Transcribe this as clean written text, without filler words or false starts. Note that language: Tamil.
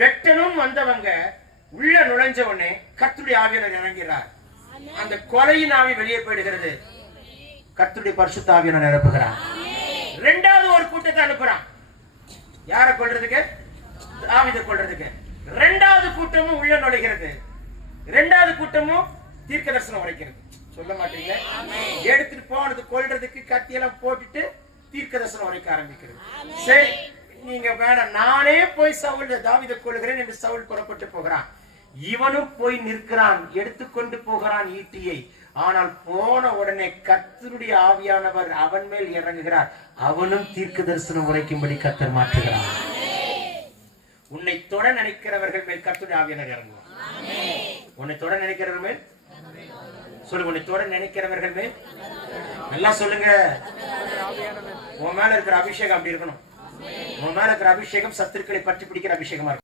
வெட்டனும் வந்தவங்க உள்ள நுழைஞ்ச உடனே கர்த்தருடைய ஆவியானவர் இறங்கிறார். அந்த கொலையின் ஆவி வெளியே போயிடுகிறது. கர்த்தருடைய பரிசுத்த ஆவியானவர் நிரப்புகிறார். இரண்டாவது ஒரு கூட்டத்தை அனுப்புறான். யாரை கொல்றதுக்கு? தாவீதை கொல்றதுக்கு. இரண்டாவது கூட்டமும் உள்ள நுழைகிறது. இரண்டாவது கூட்டமும் தீர்க்க தரிசனம் உரைக்கிறது. சொல்ல மாட்டீங்க? எடுத்துட்டு போனது கொல்றதுக்கு கத்தியெல்லாம் போட்டுட்டு தீர்க்க தரிசனம் உரைக்க ஆரம்பிக்கிறது. சரி, நீங்க வேணாம், நானே போய் சவுல் தாவீதை கொல்கிறேன் என்று சவுல் புறப்பட்டு போகிறான். இவனும் போய் நிற்கிறான், எடுத்துக்கொண்டு போகிறான் ஈட்டியை. ஆனால் போன உடனே கர்த்தருடைய ஆவியானவர் அவன் மேல் இறங்குகிறார். அவனும் தீர்க்க தரிசனம் உரைக்கும்படி கர்த்தர் மாற்றுகிறார். உன்னை தொட நினைக்கிறவர்கள் மேல் கர்த்தருடைய ஆவியானவர் இறங்குவார். உன்னை தொட நினைக்கிறவர்கள் மேல் சொல்லுங்க. உன்னை தொட நினைக்கிறவர்கள் மேல் நல்லா சொல்லுங்க. உன் மேல இருக்கிற அபிஷேகம் அப்படி இருக்கணும். உன் மேல இருக்கிற அபிஷேகம் சத்துருக்களை பற்றி பிடிக்கிற அபிஷேகமா இருக்கும்.